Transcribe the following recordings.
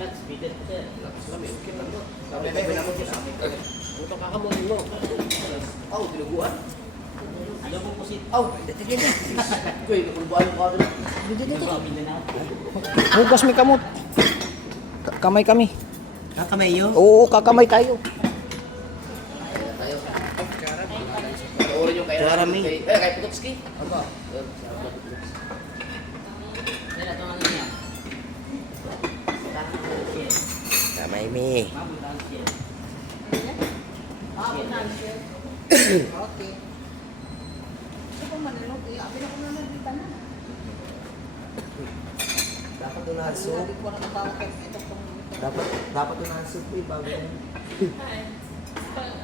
okay lang mo. Kami na mo kita. Puto ka mo mo. Aw, tinuguan. Ano mo pusit? Aw, dito. Kuy, kulbuan ko dito. Dito. Hugas may kamot. Kamay kami. Kakamay yo? Oo, kakamay tayo. Tayo. Orin yung kaya namin. Kay Putotski. Ano? Kamay mi. Okay. Ito manilog, abi na ko na nandito na. Dapat doon na soup. Hindi ko na matawag ito pang Dapat doon na soup eh, bago.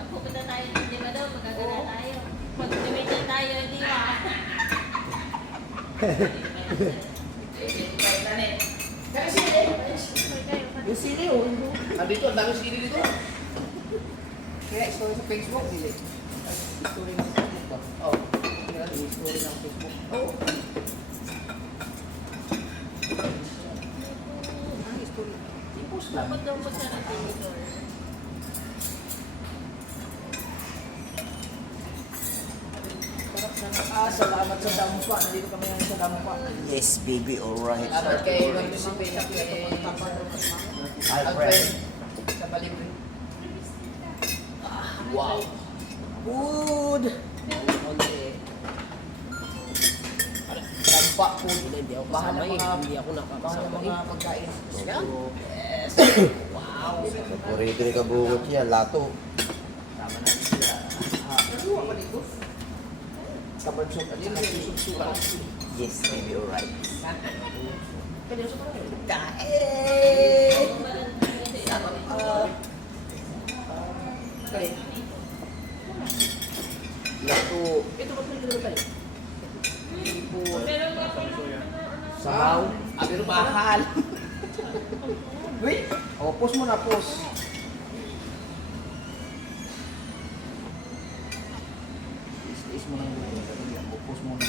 Pupunta tayo, di ba daw, magagala tayo. Pag-dimete tayo, di ba? Yung sili oh. Nandito, ang dami sili dito. kaya story sa Facebook dili. Story ng Facebook ba? Oh. Kaya story ng Facebook. Oh. Ano story? Post lang. Dapat daw magsarap dito. Salamat sa damo pa. Nandito kami ngayon sa damo pa. Yes, baby, alright. At kay participate na Alfred. sa Balibre. Wow. Good. Tagpa po. Hindi ako Bahala kasama eh. mga- Hindi ako Bahala nakakasama eh. mga pagkain. Yan. Yes. Wow. Purito ni kabukot siya, lato. Tama na sila. Ano ba dito? Sa barbershop. At saka susuksukan. Yes, baby, alright. Kain! Okay. Lato. Ito ba pwede naman tayo? Pero mga Sabaw. Pero mahal. Wait. Oh, post mo na, post. Is mo lang yung post mo na.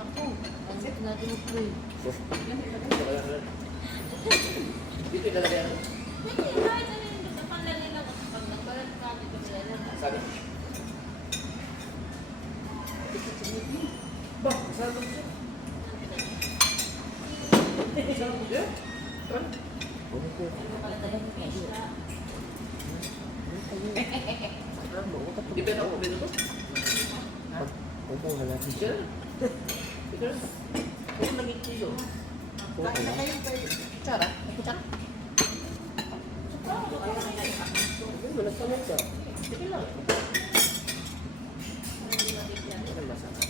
ako, ang set natin mo pray. Dito ilalagay ano? Pwede, kahit ano yung sa panlagay lang. Pag nagbalat ka, dito sila lang. Sabi. Ba, masarap ba siya? Masarap ba siya? Di ba ako dito to? Upo na natin Siya na. Ito na. Huwag naging kilo. Kain na kayo kayo. Kutsara? May kutsara? Wala ka mo siya. Sige lang. Ano masarap?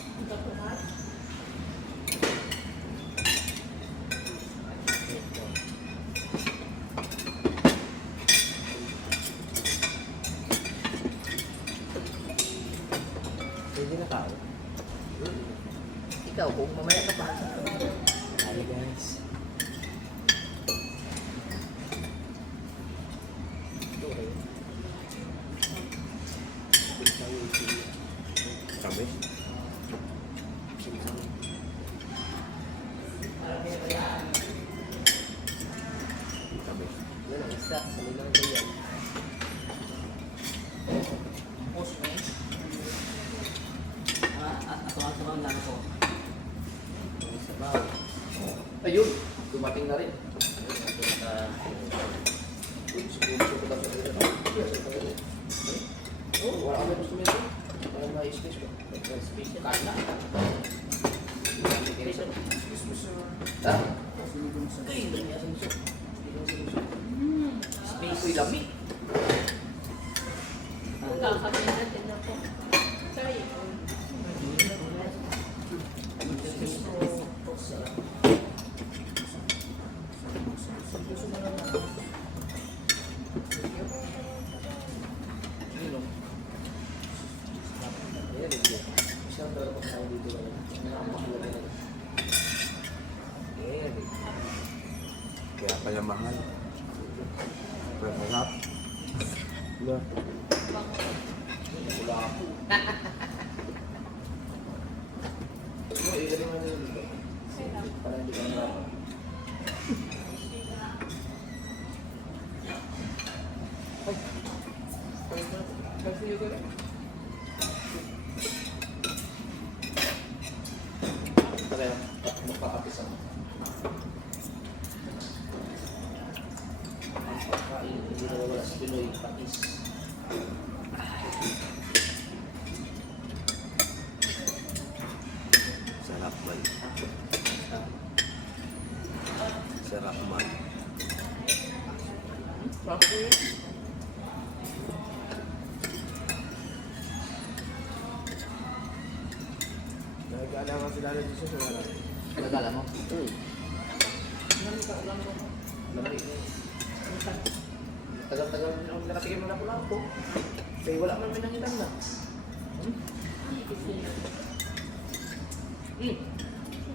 Pwede na tao. Ikaw, kung mamaya ka pa. Hi guys. Kami? Kami. Yan ang isda. Sa nilang ganyan. Post mo eh. Ato-ato lang ako. Sabaw. Ayun, dumating na rin. Oh, wala kami gusto nito. Para may space ko. Space na. Ha? Ay, hindi niya sumusok. Space ko'y lami. Kakabi natin na po. Sorry. Kaya pala mahal. Pero masarap. Wala. Wala ako. Ilagay mo na dito. Para hindi ka na. ko rin. Kaya, magpakapis ako. Ang pagkain, hindi na wala sa Pinoy, patis. Sarap man. Sarap man. Bakit? Nagkaalangan sila na dito sa wala. Nagala mo? Lamari. Tagal-tagal ako nakatikim ng lapu-lapu. Kaya wala man minangitan na.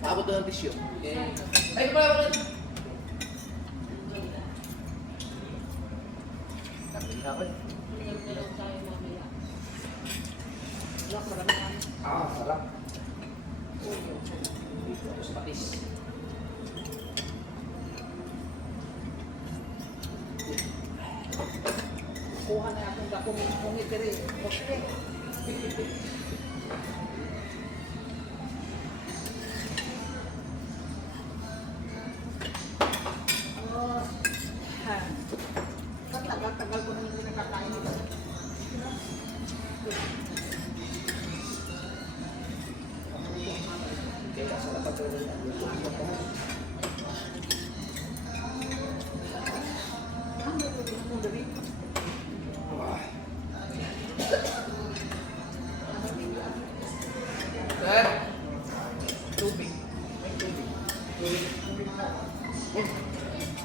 Paabot na ng tissue. Ay, ito pala ako. Nakaliha ko eh. Nagdalawang tayo mamaya. Lock, marami na. Ah, sarap. Dito ako sa patis. Kuha na akong kung itiri. Okay. Oh, tagal-tagal ko na hindi nakakain ito. Kaya sarap pa ito. Sir! Tubig. May tubig. Tubig.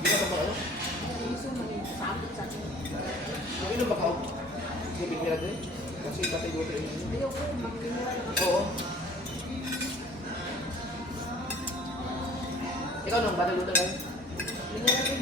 Di ka ba ano? Inom ba ka? Tubig nila doon? Kasi tatay doon tayo. Ayaw ko, makinira lang. Oo. Ikaw nung batay doon tayo? Kinira rin.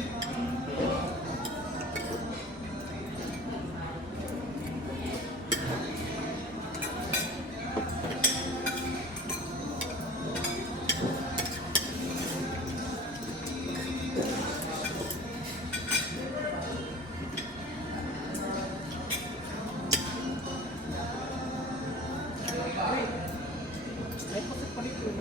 May pasok pa rin yun.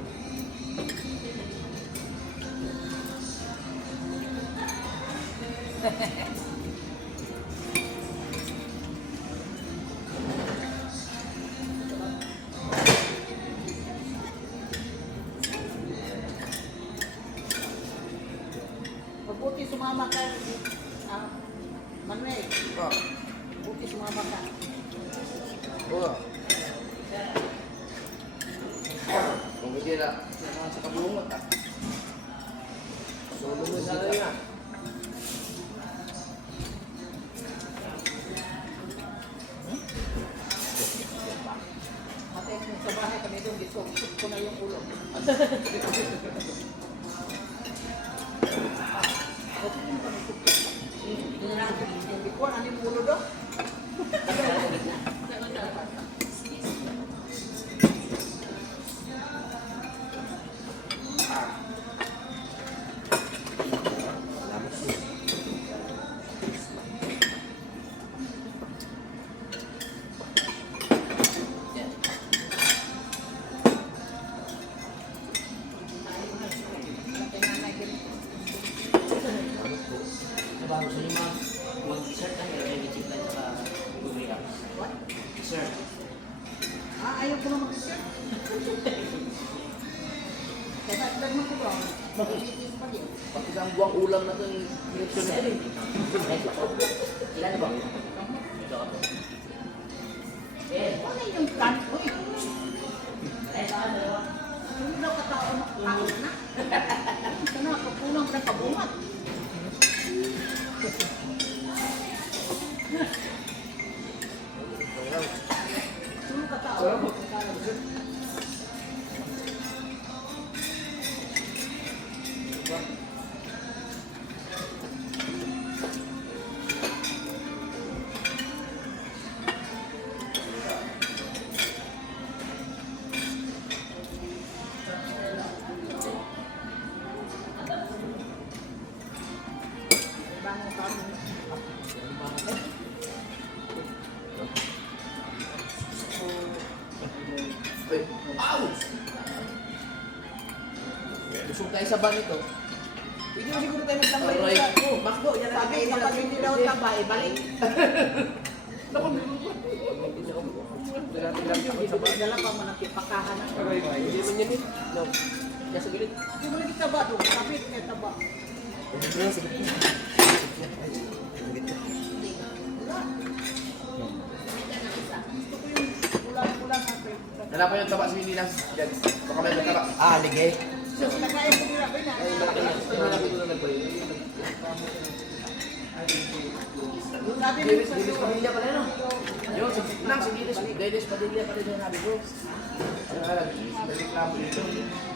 Mabuti sumama ka, Manuel. Mabuti sumama ka. Oo. Kung hindi na, sa kabungot ah. Solo mo sa na. Matay mo sa bahay kami doon, gisog ko na yung ulo. Hindi ko, ano yung ulo doon? Bago sa lima, mag-dessert na meron yung chicken sa Google Apps. What? Dessert. Ayaw ko na mag-isip. Kaya mo ko ba? Mag-isip pa din. Pag isang buwang ulam na ito yung direksyon na ito. Ilan na ba? Ito ako. Ano yung kan? Uy! Ano daw katao makakain na? Sana kapulang na kabungat. Ano katao? Ow! Busog tayo sa ban ito. Pwede mo siguro tayo magtambay Alright. sa ako. Makdo, yan ang sabi, kapag hindi daw tabay, balik. Dala pa man ang pipakahan ng Hindi man yan eh. No. Kaya sa gilid. Hindi mo lagi taba doon, kapit kaya taba. Gusto ko yung ulang-ulang na pwede. Dala pa yung taba sa hindi lang. Yan. Baka may taba. Ah, ligay. So, nakain ko nila, pwede na. Ay, malaki yan. Ay, malaki ko na nagpalito. Yung sabi mo Dennis, sa Dennis Padilla pala no? Yun, si Dennis Padilla pala yung sabi ko. Ano nga lang, may reklamo dito.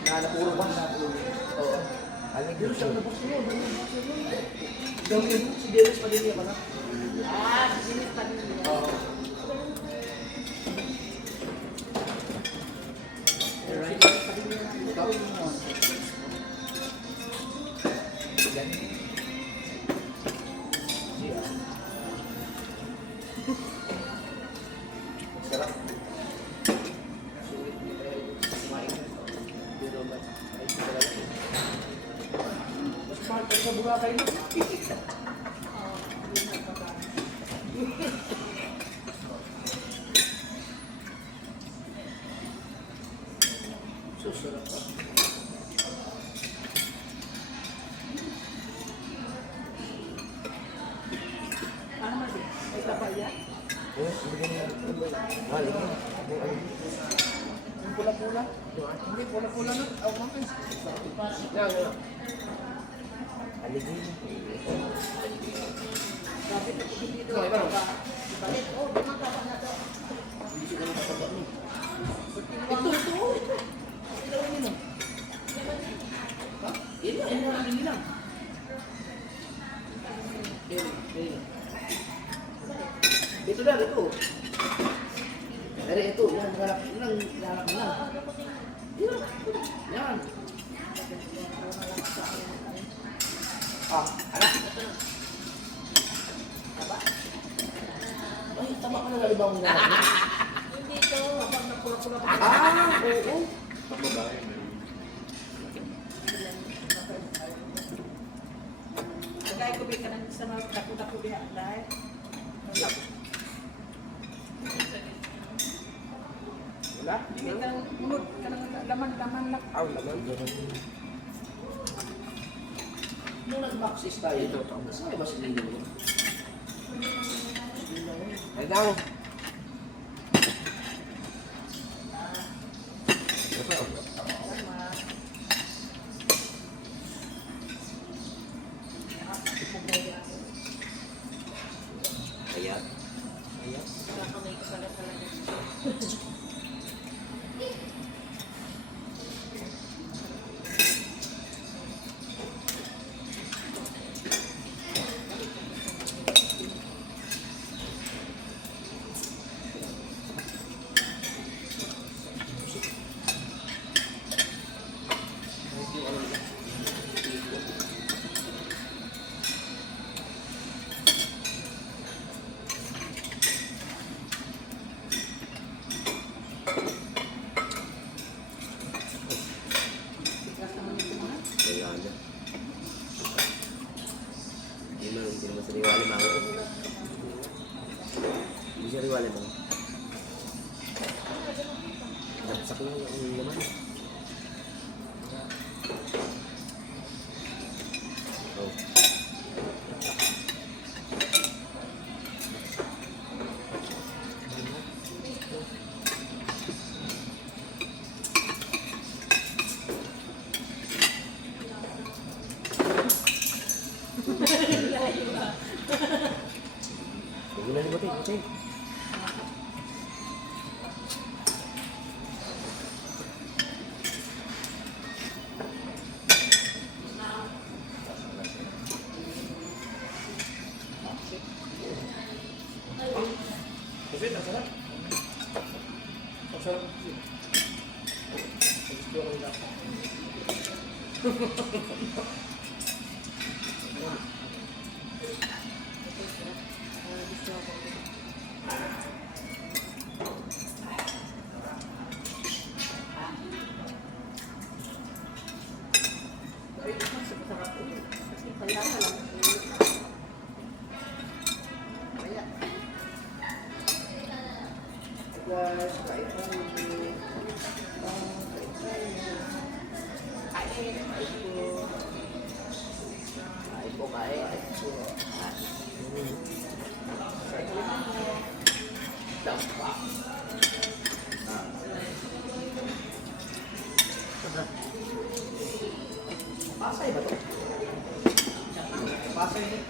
Na napuro ba? Oo. Yun siya nabos ko yun. Gawin mo, si Dennis Padilla pala. Ah, sinis pa din nila. Oo. Ikaw? Yan. Sarap. Sulit ni tayo kumain. Pero ba? Ay, sarap. Mas mahal pa sa Boracay no? Susarap pa. Ano man din? May tabay yan? Ah, ligay. Yung pula-pula? Hindi, pula-pula na. Aw, mamay. Yan, yan. Ah, ligay. Sabi na hindi Ikaw, ikaw. Balik, oh, dumagapa na daw. Hindi siya ganun kapag ano. Ito, ito. Ilaw niyo no? Ha? Yan, yan lang, hindi lang. Yan lang. Ito lang, ito. Pero ito, yan, lalak lang. Yan. Ah, anak. Ay, tama ka na lang ibang nga. Hindi to. Kapag napula-pula pa. Ah, oo. Kagaya ko ba ka nang sa mga dako-dako diha, dahil. Wala? Hindi ka nang unod, ka nang laman-laman lang. Aw, naman. Nung nag-maxis tayo ito, saan ba si Lino mo? Ay daw. Ayan. Kakamay ko pala talaga. Tigas naman ito mga. Wala na. Hindi naman sa riwali mga. Hindi sa riwali mga. Napsak lang ang laman. Oh. Huwag na limutin, limutin. Kasi, ang sarap. Ang sarap. Gusto ko nila. Lasa lang. Kaya. Guys, kain tayo. Kain tayo. Kain. Kain po, kain. Dampa. Pasay ba ito? Pasay niya.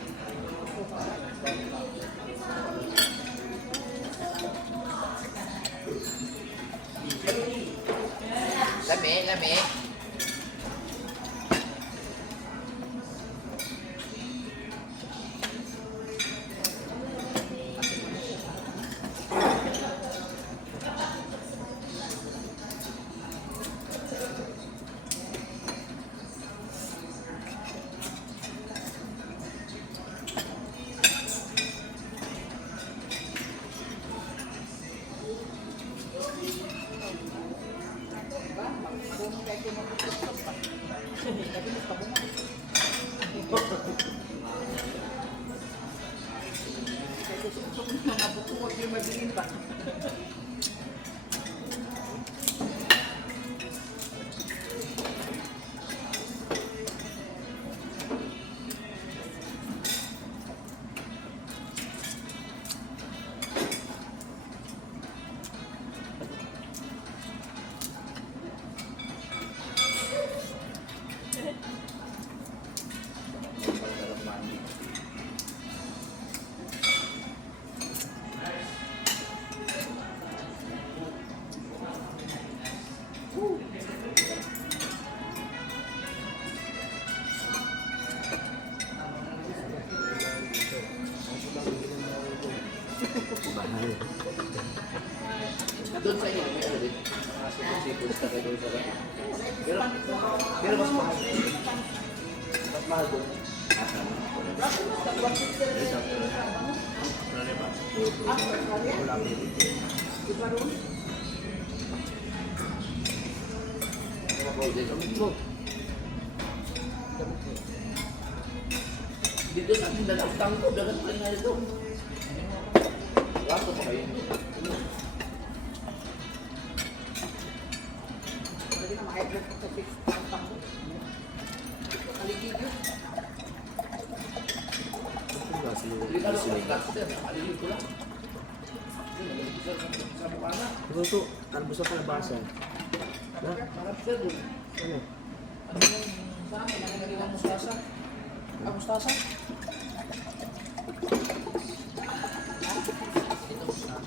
Lami, lami. Marunong kayo kumapit-laptop pa. Tapi mas kabungan. Kaya gusto ko na mabukuwag yung madilim pa. Bahal. Doon sa inyo, may ano din. Mga sipon-sipon sa kayo doon sa kayo. Pero mas mahal. Mas mahal doon. Iba ron? Mga frozen. Ang mo. Dito sa ating dalawang ko, dagat pa rin nga ito. Wato pa kayo. Pwede na ma-hydrate ko sa fish. Ang tambo. Kaligid yun. Hindi ka lang mag-cluster. Nakaligid ko lang. Sa mukha na. Ito to, talbos na palabasa. Na? Marap sir doon. Ano? Ano yung sa akin? Nangyari ng mustasa? Ah, mustasa? Ito mustasa.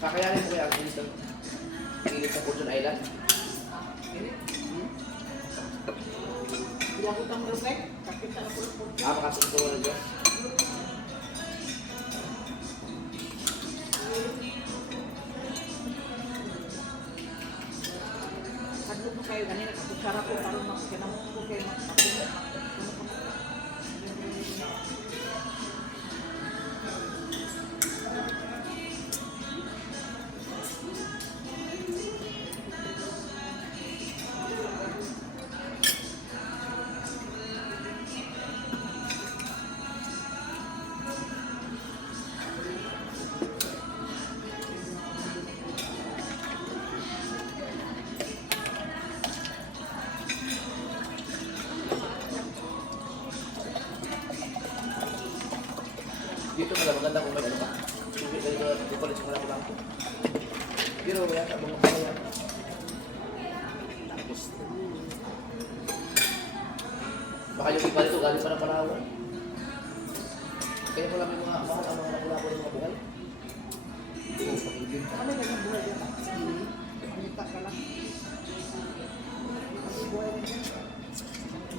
Kakayanin mo kaya ang ilis sa Fortune Island? Bila ko tang reflect. Kakita na po. Ah, makasunod ko na dyan. Hadlo ko kayo ganina. Kakutsara ko. Parang kinamot ko kayo. Dito pala maganda kung may ano ka. Dito pala sa malang bangko. Pero wala ka mga pala. Tapos. Baka yung iba nito galing pa ng Palawan. Kaya pala may mga mahal ang mga nakula ko ng mga buhay. Oo, pag-ibig. Ano ganyan buhay yan? Kumita ka lang. Kasi buhay rin yan.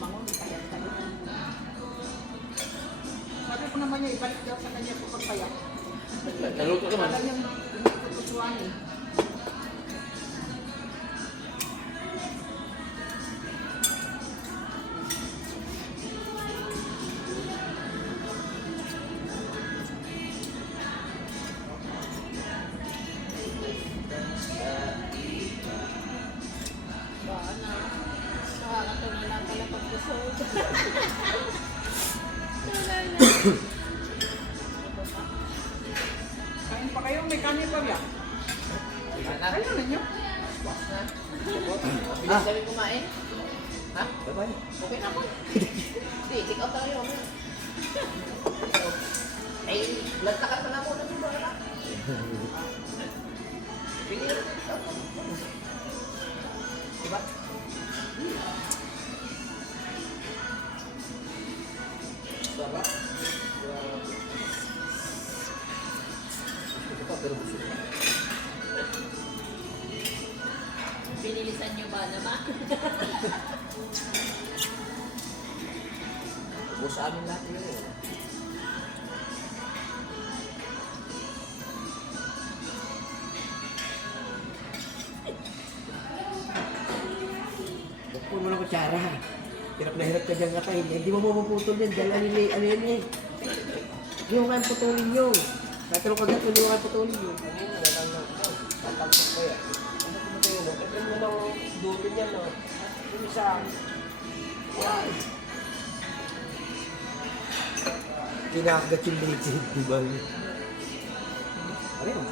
Mangon, payat ka lang. Sabi ko naman niya, ibalik daw sa kanya kung pagpayak. Naluto ka man. Wala niyang kutusuan eh. busog. Wala na. Kain pa kayo, may kanin pa yan. Anak, Kayo ninyo. box na. Bilis kami kumain. Ha? Bye-bye. Okay na po. Hindi, take out tayo. Eh, lantakan pa na po na ba na? Pili na take out. Diba? Sarap. Ito pa, pero busog na. Binilisan niyo ba naman? Ubus sa amin lahat yun. Huwag mo ng kutsara. Hirap na hirap ka dyan kakain. Hindi mo mapuputol yan. Dahil ano yan eh. Hindi mo kayang putulin nyo. Natulong ka dito, hindi mo kayang putulin nyo. Tatanggap ko yan. Ano ko tayo mo? Ito mo lang dulo niya, no? Yung isa, Kinakagat yung legend, di ba? Ano?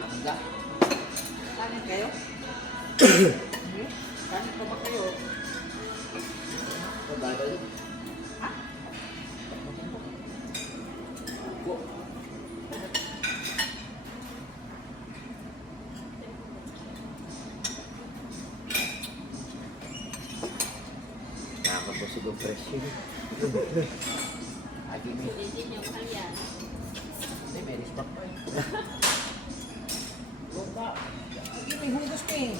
Hangga. Kanin kayo? Kanin pa ba kayo? Ang dahil yun. Ha? Ko. Nakakapusog ang fresh yun. Agi may. Sulitin yung kaya. Hindi, may respect pa eh. Lupa. Hindi, may hugas pa eh.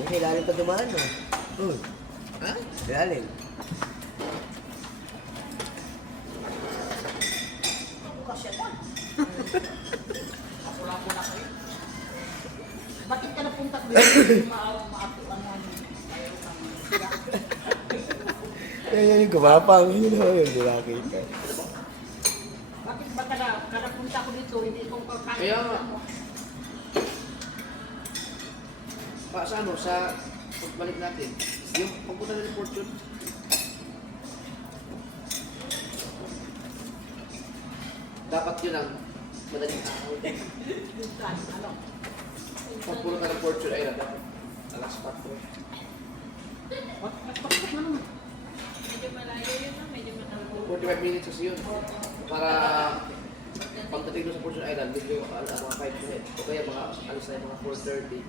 Oh, ilalim pa dumaan, no? Ha? Ilalim. Ako kasi pa. Ako na kayo. Bakit ka napunta dito? Maatuan namin. Ayaw kami. Yan yung gumapang. Yun o, yun. Di nakita. Bakit ba kanapunta ko dito? Hindi ko kakain. Kaya nga. Pa, sa ano, sa pagbalik natin, yung pagpunta na ng Fortune, dapat yun ang madaling araw. Ano? Pagpunta ka ng Fortune Island, dapat alas 4. Bakit naman? Medyo malayo yun, no? Medyo matalo. 45 minutes kasi yun. Para pagdating doon sa Fortune Island, medyo mga 5 minutes. O kaya mga alis na yung mga 4:30.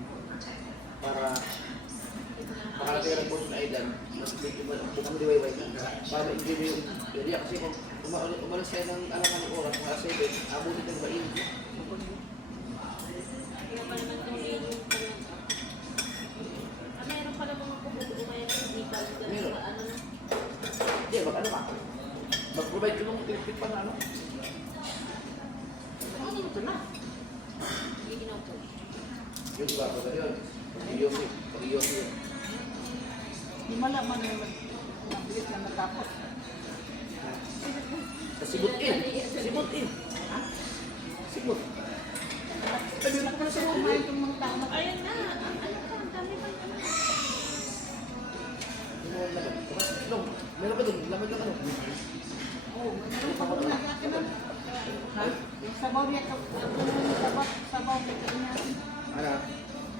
Para makarating ka ng Fortune Island, mas medyo bukang diway-way ka. Para ma-enjoy mo yung area. Kasi kung umalis kayo ng alangan ng oras, mga 7, abutin ng main. Kaya pa naman itong inyong meron pala mga kumukuha ngayon ng ipal. Meron. Ano na? Hindi, ano ka? Mag-provide ko ng tip pa na ano. Ano ito na? Giginaw ko. Yung diba, pag yun. Pag-iyosi. Pag-iyosi yun. Hindi malaman naman. Mabilis na natapos. Sa Sibut in. Sibut in. Ha? Sibut. Sabi mo ko na sa mga itong mga tao na Ayun na. Ang ano ka? Ang dami pa naman. Yung mga laman. Long, meron pa doon. Laman ng ano. Oo, meron pa ko na natin na. Ha? Yung sabaw niya, sabaw niya natin. Ano?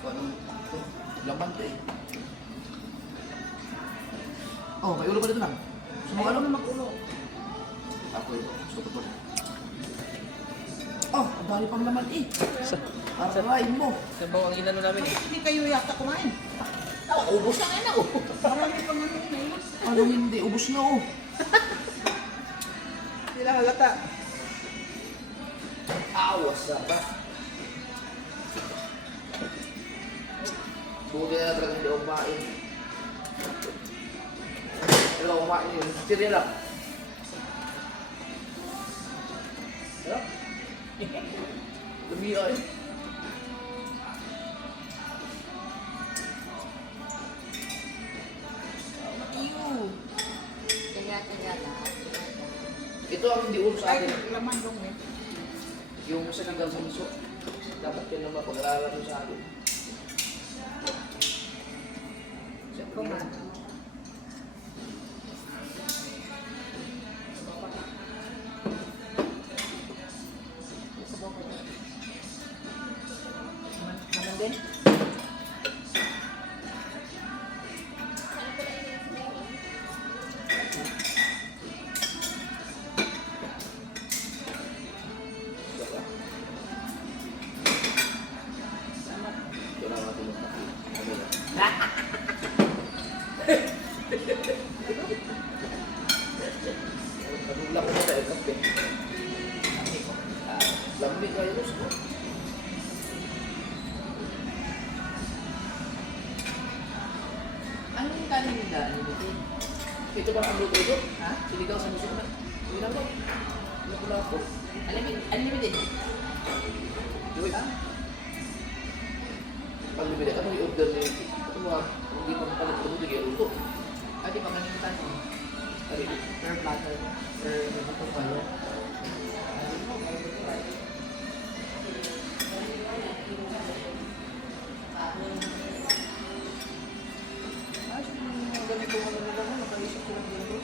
Anong? Laman to eh. Oh, may ulo pa dito lang. Ayaw Sumuka na mag-ulo. Ako ito. Gusto ko to. Oh, ang dami pang laman eh. Aray mo. sabaw ang inano namin eh. Hindi kayo yata kumain. Oh, ubos na nga na oh. Marami pang ano na yun. Ano hindi? Ubos na oh. Hindi lang halata. Awas na ba? Buti na talaga hindi ako kumain. Hindi ako kumain yun. Sirya lang. Ano? Lumiya eh. Kaya lahat. Ito ang hindi ulo sa Ay, atin. laman dong eh. Yung sa ligang sa miso. Dapat yun naman pag-aralan mo sa atin. Kuman. Naman din? Sarap. Ito lang natin magpapit. Ano lang. Pag-ulak ko na tayo kape. Lamig kayo gusto. Anong kanin nila? Ano ba ito? Ito ba ang luto ito? Ha? Sinigaw sa miso na. Hindi na ba? Ano ko lang ako? Unlimited. Wait. Pag lumili ka, i-order niyo. Ito mo hindi pa palit ko ito, bigay luto. Ah, di ba kanina tayo? Ari, Per platter. Per ito pa yun. ang ganito ano nila mo, nakaisip ko lang dito.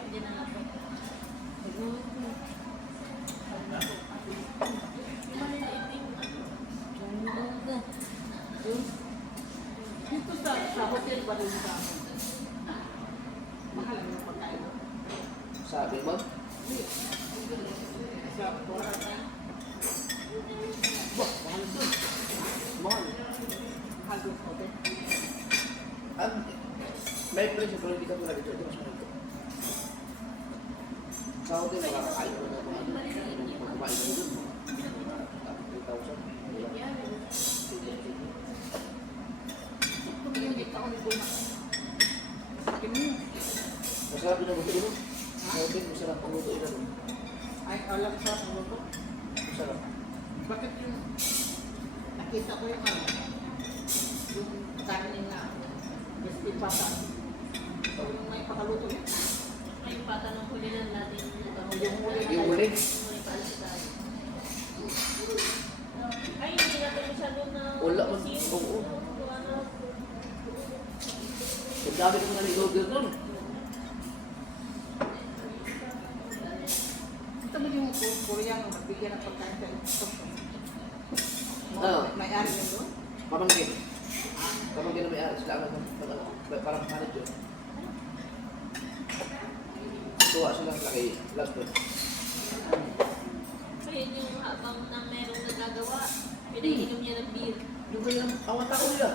Hindi na ako. Dito sa hotel ba rin sa amin? Mahal yung pagkain. Sabi mo, Sa Boracay. Bah, mahal doon. mahal. Mahal doon sa hotel. May presyo pero hindi ka mula dito. Ito mas mahal ito. Sa hotel, makakakain mo na kumain. Kumain mo dun. 3,000. Tumingit ako ni Buna. Kini. Masarap yung nabuto mo. Sa hotel, masarap ang luto ito. Ay, alam sa luto. Masarap. Bakit yung nakita ko yung ano? Yung kanin na crispy pata. Yung may pakaluto niya. May pata ng hulinan natin. Yung huli na Yung kayo. huli. Huli pala si tayo. Ay, hindi natin masyado na... Wala man. Oo. Ang dami kong nalilogger nun. Ito mo yung Koreano, nagbigyan ng pagkain sa ito. Oo. May ari yun doon? Pamangkin. Pamangkin na may aras. Sila ang parang manager. Tuwa silang laki. Last one. Kaya yung habang na merong nagagawa, pinainom niya ng beer. Yung kaya ang mga tao nila.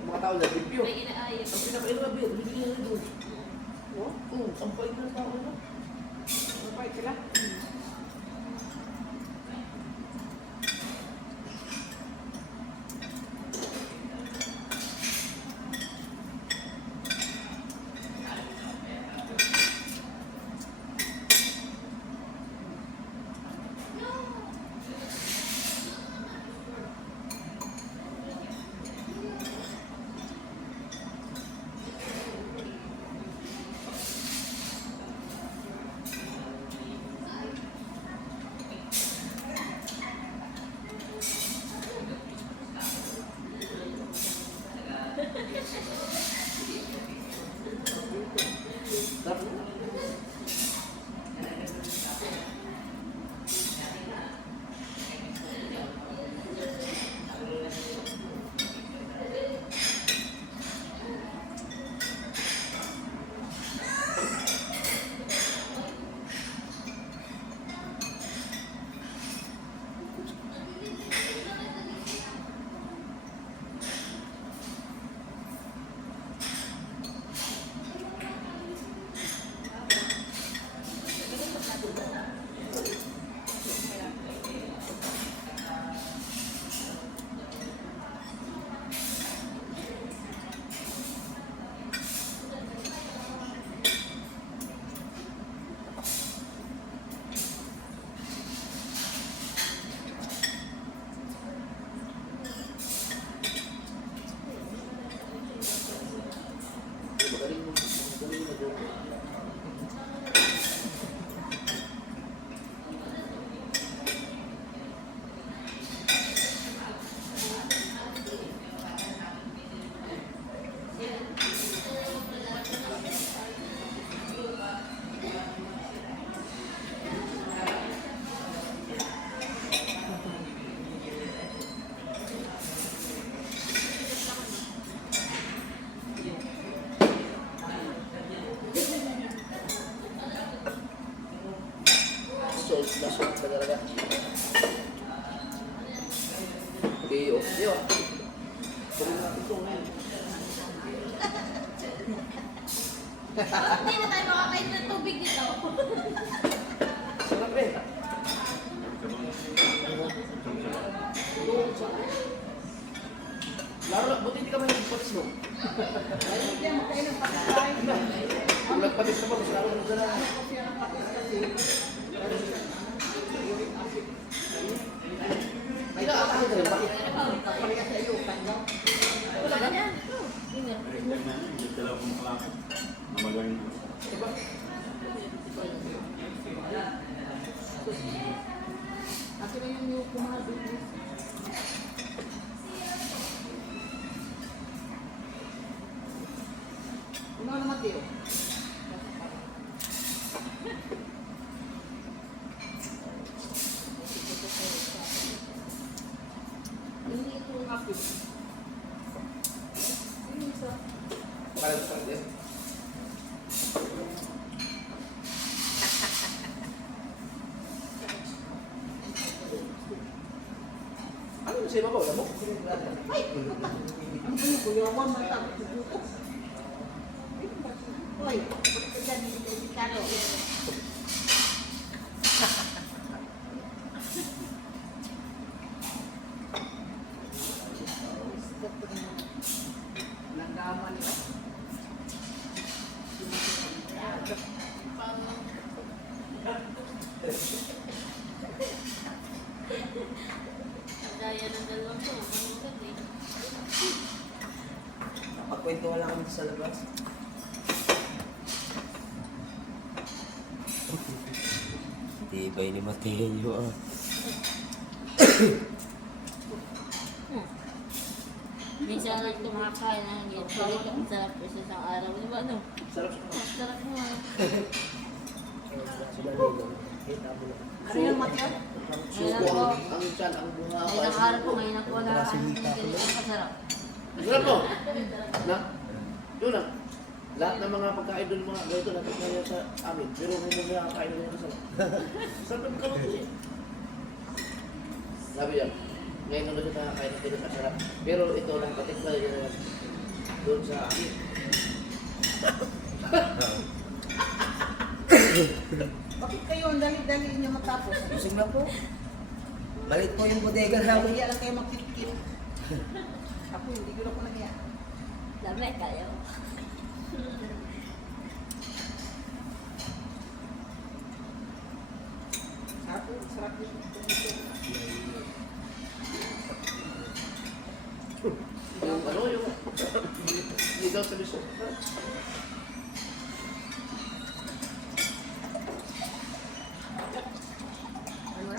Ang mga tao nila, review. May inaayos. Ang pinakailan na beer, bibigyan nila doon. Oo, ang pait ng tao nila. Mabait sila? salt na talaga. Okay, okay. Tuloy natin ito ngayon. Hindi na tayo makakain ng tubig dito. Sarap eh. Laro, buti hindi ka mahilig patis mo. Ay, hindi yan makain ng pagkain. Kung nagpatis ka pa, mas laro mo na. Ay, nakakain ka rin ba? Parehas sa iyo, kanyaw. Wala ka dyan. Kasi na yung kumahal dito. Ano naman Teo? Hindi ito yung akin. Ano isa? Parang sa atin. Ano yung sa'yo ba? Wala mo? Ay! Ano ba yung kuyawan? Matapos yung buto. Hoy, bakit ka dyan? Hindi ka delikado. Nanggaman nila. Ang daya ng dalawang to. Manugat eh. Pagkwentuhan lang kami sa labas. Tibay ni Mateo ah. Minsan lang kumakain ng ganito. Ang sarap po sa isang araw. Di ba ano? Sarap siya. Ang sarap mo ah. Sila nila. Kita mo lang. Ano yung matya? Suko ang tiyan, ang bunga. Ngayon ang araw ko, ngayon ako wala. Ang ganito ang kasarap. Sarap mo. Na? Yun na. Lahat ng mga pagkain doon mga ganito natin na sa amin. Pero hindi mo nakakain ng mga sarap. Sarap ng kaluto eh. Sabi yan. Ngayon na doon nakakain ng ganito masarap. Pero ito lang patikbal yun doon sa amin. Bakit kayo ang dali-dali niyo matapos? Busing na po. Malit po yung bodega namin. Nahiya lang kayo magkit-kit. Ako hindi ko na po nahiya. Dami kayo. Sarap yung Yung ano yung ligaw sa biso. ano na?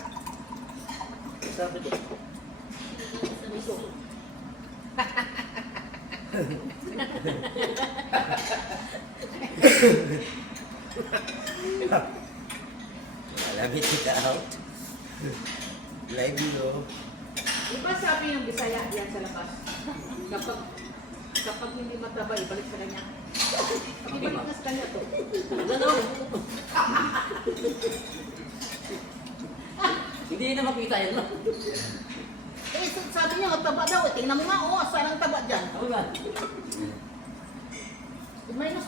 Sarap ito. Sa miso. Alamit kita out. Live yo. Diba sabi ng Bisaya yan sa labas? Kapag hindi mataba, ibalik sa kanya. Ibalik na sa kanya to. Hindi na makita yan. Eh, sabi niya, taba daw. Eh, tingnan mo nga, oh, saan ang taba dyan? Ano ba? Minus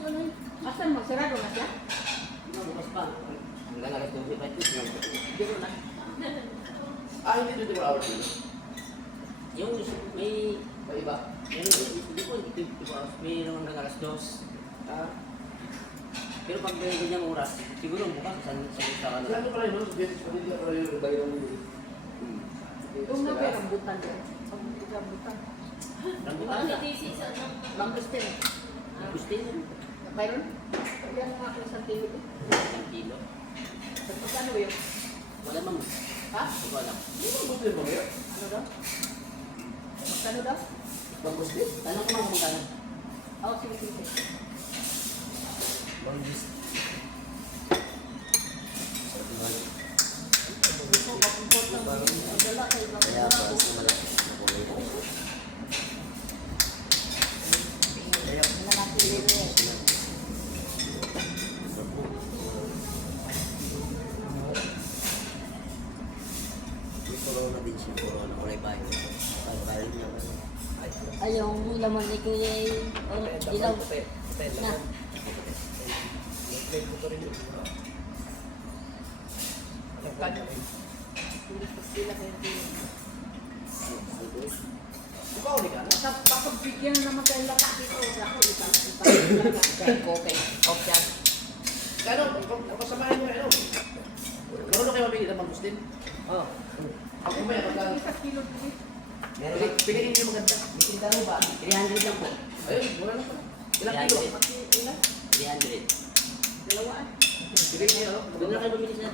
yun eh. Asan, magsarado na siya? Bukas pa. Hanggang alas 12 pa ito. Biro na. Ah, hindi 24 hours dito. Yung may... May iba. Hindi po, hindi po. May naman hanggang alas 2. Ah, Pero pag may ganyang oras, siguro bukas sa ka na. saan ko pala yun? Beses pa din pala yung bayo ng Yung nga may rambutan dyan. Rambutan. Rambutan Ano na. this is ano? Mangustin. Gusto yun. Mayroon? Yan nga ako sa TV. 1 kilo. Sa magkano yun? Wala mang. Ha? Hindi ko alam. Hindi mo gusto yung mga yun? Ano daw? Magkano daw? Maggusti? Tanong ko lang kung magkano. Oh, sige, sige. Manggis. Gusto ko kapumpot ng dala kayo. Kaya ba sumala na kulay ko. Kaya Wala natin dito eh. Ay, yung laman ni Kuya ay ilaw. Na. Play ko to rin yun. Ikaw, hindi ka na. Kapag bigyan na naman kayo lakas dito, ako isang okay. Okay. Kano, pasamahin mo ano? Marunong kayo mamili ng mangustin? Oh. Ako ba yan? Pagka... Isang kilo din. Meron ba? Piliin niyo maganda. May tinda mo ba? 300 lang po. Ayun, mura lang pala. Ilang kilo? Ilan? 300. Dalawaan. Piliin niyo, ano? Doon na kayo bumili sir.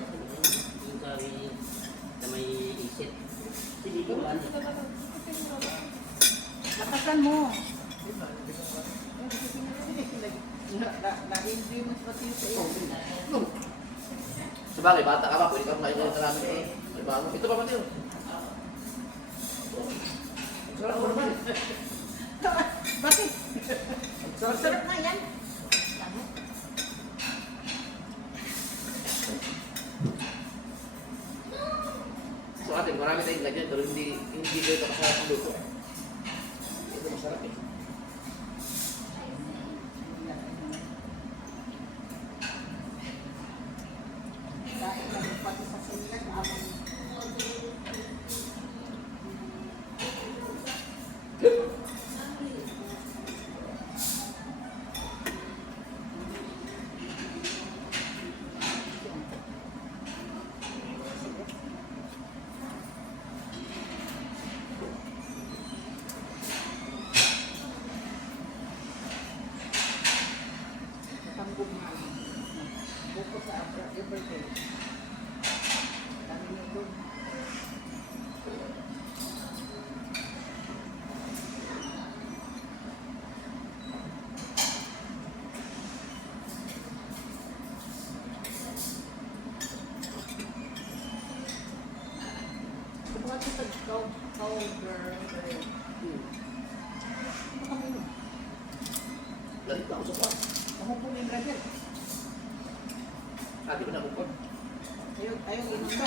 Yung sabi na may isip. Sige ko ba? Lakasan mo. Na-enjoy mo sa iyo. Sabagay, bata ka ba? Pwede ka kumain ka namin eh. May bago. Ito pa pati yun. Sarap mo naman. Bakit? Sarap na yan. So atin, marami tayong ganyan, pero hindi ko ito masarap ang luto. Ito masarap eh. Dahil pati sa sinilan, tanggong na. Bukod sa everyday. Dami nito. Kumbaga sa counter. Galit ako sa pa. Ako po yung brother. Ah, di ba nakukod? Ayaw inom daw.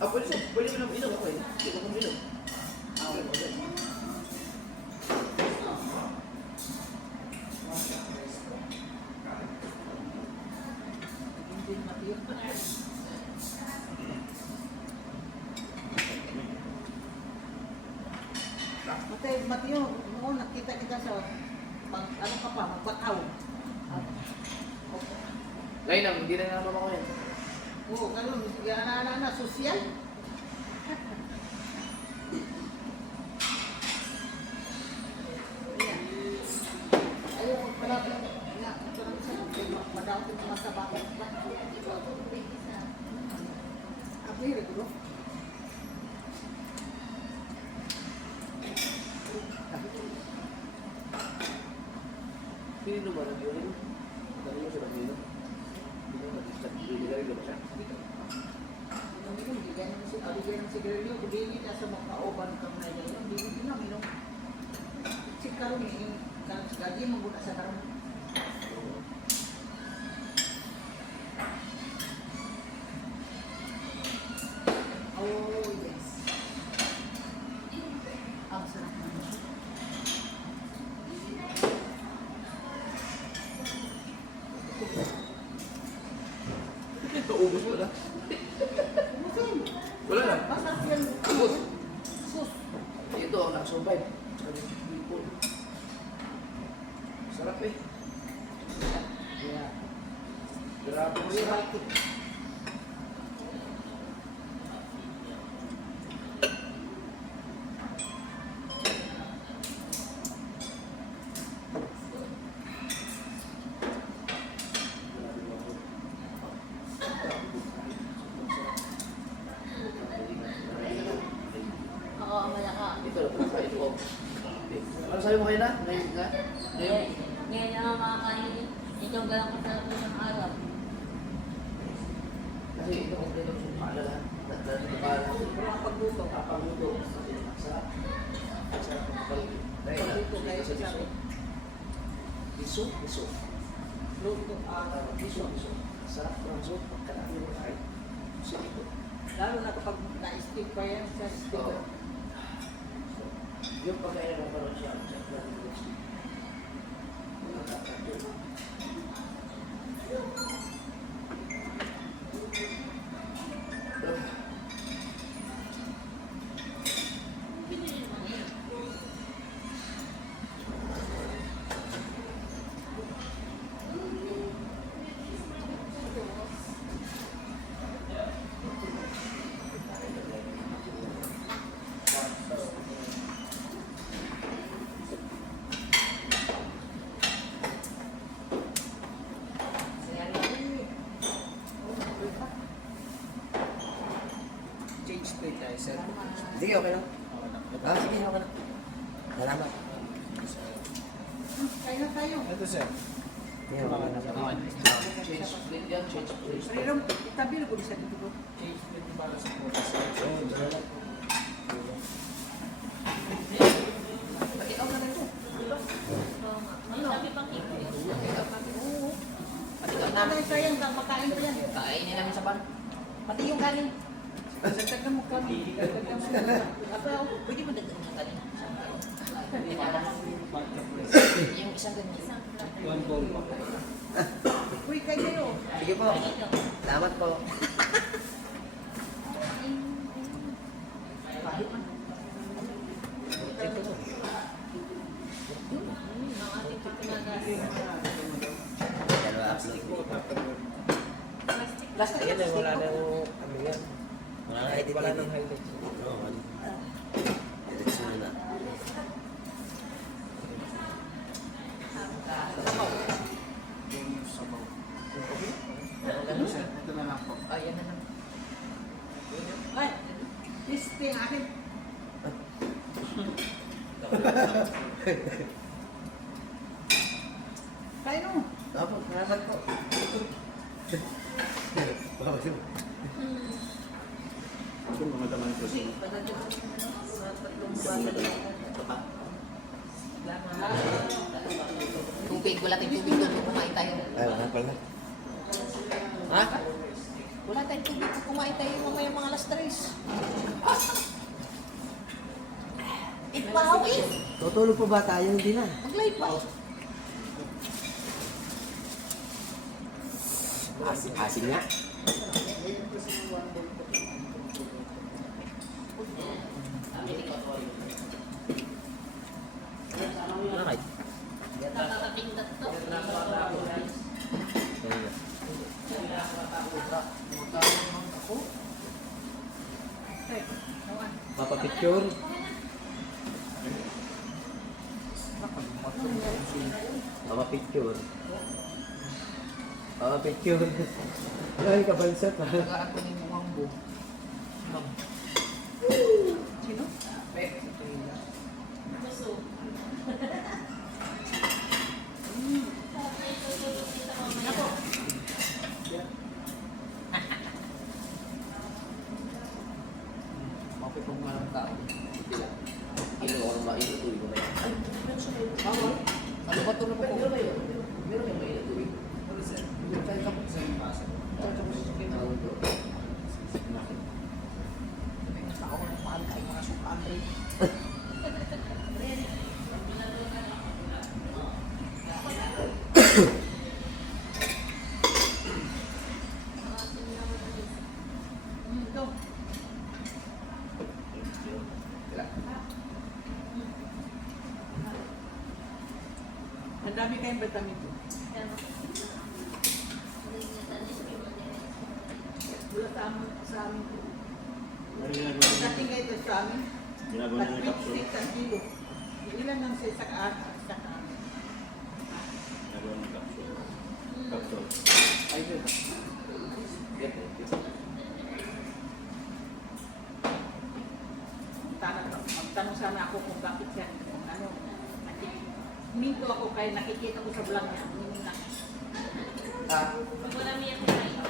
Ah, pwede mo nang inom ako eh. Hindi ko kong inom. Ah, okay, okay. Hindi matiyok. Matiyo, noon nakita kita sa ano ka pa, magbakaw. Ngayon lang, hindi na naman ako yan. Oo, ganun, na sosyal. Ayan. Ayaw magpalapit. Nga, ito lang siya. Madawat yung mga sabakot. Apir, bro. Pinino ba nag yun? Dali mo siya nag-inom. Hindi mo nag-istat. Hindi ka rin ba siya? Bigyan ng sigarilyo, bigyan niya sa makauban kang na yun. Hindi mo pinaminom. Si Karong yung gaji manggunak sa Karong. Oh, yes. Ang sarap naman. Naubos mo na. Umusin. Wala na. Masarap yan. Ubos. Sus. Ito ang nakasurvive. Tsaka yung people. Sarap eh. Yeah. Grabe mo Very sarap. healthy. Oo, maya ka. Ito, ito ko. Ano sabi mo kayo na? Ngayon nga? Ngayon? Ngayon na makakain. Ikaw galang ko sa isang araw. Kasi ito kung ito yung pala lahat. Dahil ito pala lahat. Pero ang pagluto, Kapaluto. Sarap. Sarap ng kapal. Dahil na. pagluto kayo Sa sa biso. Biso. luto, Biso. Biso. Sarap ng soup. Pagkarami mo kahit. Sige po. lalo na kapag na-steam pa yan sa steamer. Oo. Yung pagkailan ng karoon siya. Change plate tayo, sir. Sige, okay lang. Ah, sige, okay lang. Salamat. Kaya na tayo. Ito, sir. Sige, okay lang. Change plate yan, change plate. Pero tabi na po sa dito. Change plate para sa bukas. Ikaw na lang ito. Oo nga. May sabi pang ikaw. Oo. Pati ikaw Nanay namin. sayang ka, makain ko yan. Kainin namin sa bar. Pati yung kanin. Dagdagan mo kami. Dagdagan mo. Apa, pwede mo dagdagan ng kanin. Yung isang ganyan. One bowl pa. Uy, kayo. Sige po. Salamat po. Ang ating pagpinagas. Dalawa apsik. Plastic. Ayan eh, wala nang ano yan. Wala na edit. Wala nang highlights. Oo, ano. Diretso na. Yung sabaw. Ito na lang po. Ayan na lang. Ay, this thing akin. Kain mo. Opo, salamat po. Bawas yun. Tubig, wala tayong tubig doon. Kumain tayo. Ay, wala pala. Ha? Wala tayong tubig. Kumain tayo mamaya mga alas 3. Ipawi! Tutulog po ba tayo? Hindi na. Mag-live pa. Asin nga. Nakay. Nakakapindot to. Ay, nawan. Papapicture. Papapicture. Papapicture. Ay, kabansat ha. Tagaan ko na yung mukhang buo. Sino? Gusto. Ako. Mapit kong malang tao. Hindi lang. Ilo ako ba? Ilo tuloy ko na yan. Ay, meron siya kayo. Bawal? Ano ba tulog ko? Meron ba yun? Meron yung mainit tuloy. Kaya ka po sa yung pasa. Kaya ka po sa yung tawag ko. Ako ng paan kayo mga sukaan rin. Ito. Ang dami kayong vitamin ko. Wala sa amin ko. Dating kayo ito sa amin. At 6 ang kilo. Ilan ang sa sa Ay, yun. Yep, yep. Magtanong sana ako kung bakit siya, kung ano, minto ako kaya nakikita ko sa vlog niya. Minto na. Ah, Pag marami yung kumain na.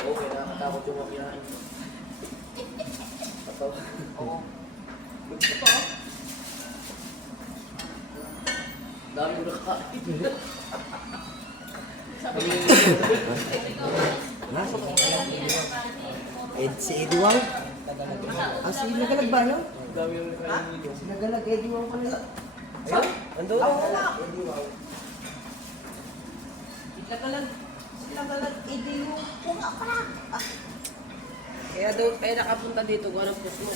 okay, nakakatakot yung mga kinain. Pataw. Oo. Ito, Dami ko nakakain. Sabi ko, Ha? marami ano pa rin. Si Eddie Wow. Tagalag. Ah, si Nagalag ba yun? Dami yung nakainilo. Si Nagalag, Eddie Wow pala. Ayun, ando. Eddie Wow. Nagalag, Eddie Wow. Punga pala. Kaya nakapunta dito kung anong post mo.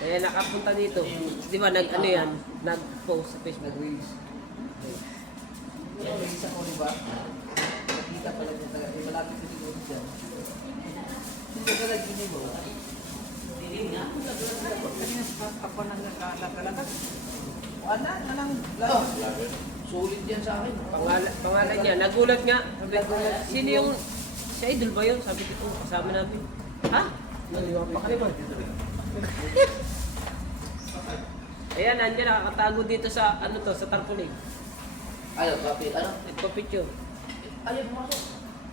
Kaya nakapunta dito. Di ba ano yan? Nag-post sa Facebook. Nag-reels. Yung reels ako, di ba? Nakita pala niya talaga. May malapit na siguro dyan. Hindi ka nag-gini mo. Hindi nga. Ako nang naglalagalagan. Wala, anong Oh, sulit yan sa akin. Pangalan niya. Nagulat nga. Sabi ko, sino yung... Si Idol ba yun? Sabi ko, kasama namin. Ha? Naliwa pa kayo ba? Ayan, nandiyan nakakatago dito sa ano to, sa tarpaulin. Ayaw, kapit. Ano? Nagpa-picture. Ayaw, pumasok.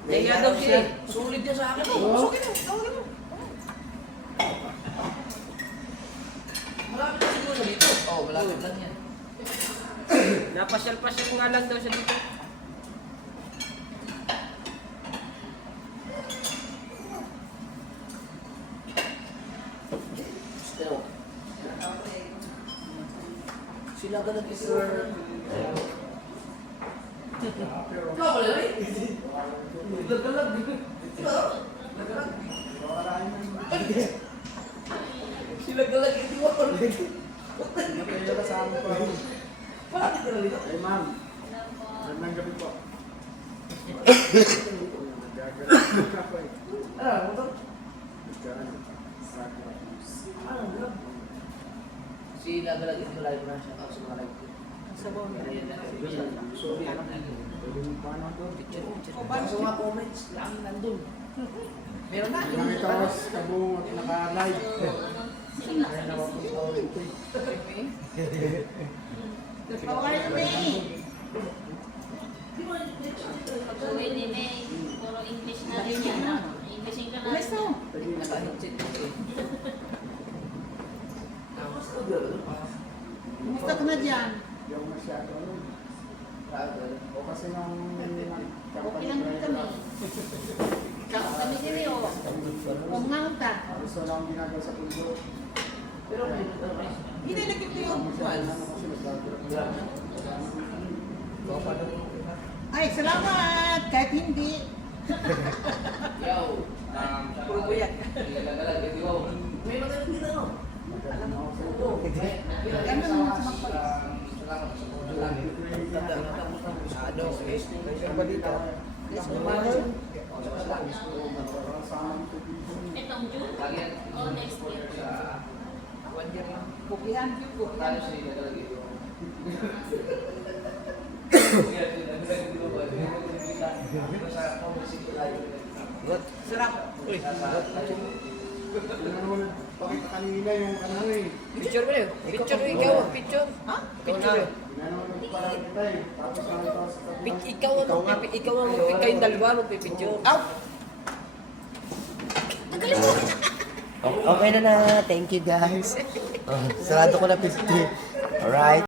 Nahiya daw siya. Sulit yan sa akin. Pasukin mo. Tawagin mo. Malapit na siguro dito. Oo, malapit lang yan. Napasyal-pasyal nga lang daw siya dito. Pero, sila ka nag-isir. Ikaw pala rin. Lagalag. Lagalag. Sila galag ito mo. Bakit ka nalito? Ay, ma'am. Magandang gabi po. Ano to? Ano galag? Sila galag ito live na siya. Sa mga live ko. sa mga Sorry, ano na yun? Sa mga comments, lang nandun. Meron na. Nakita ko sa kabung at naka-live. Kaya nawapunta ko rito eh. Okay na eh. Pwede may puro English na rin yan. Englishin ka na. Ulis na. Naka-headset ko eh. Kumusta ka na dyan? Hindi ako masyado ano. O kasi nung Okay lang din kami. Tsaka kami din o. Umangta. gusto lang ginagawa sa pundo. Pero may Hinalagyan ko yung Ano kasi nagdadala. Ay, salamat! Kahit hindi. Yo, Puro buyak. nilagalag, di ba? May mga nandito, no? Alam mo, Oo. Ganun mo sa mga Salamat sa mga lagi. Ano, nandiyan ba dito? Itong June o next year? Kukihan yung kukihan. Tayo sa nilagalag ito. Sa conversation tayo. Sarap. Ano naman pakita kanina yung ano eh. Picture mo yun. Picture mo ikaw. Picture. Ha? Picture. Ginano para kita eh. Tapos nakita ko sa kabung. Ikaw ang kayong dalawa magpipicture. Okay na na. Thank you guys. Sarado ko na 50. Alright.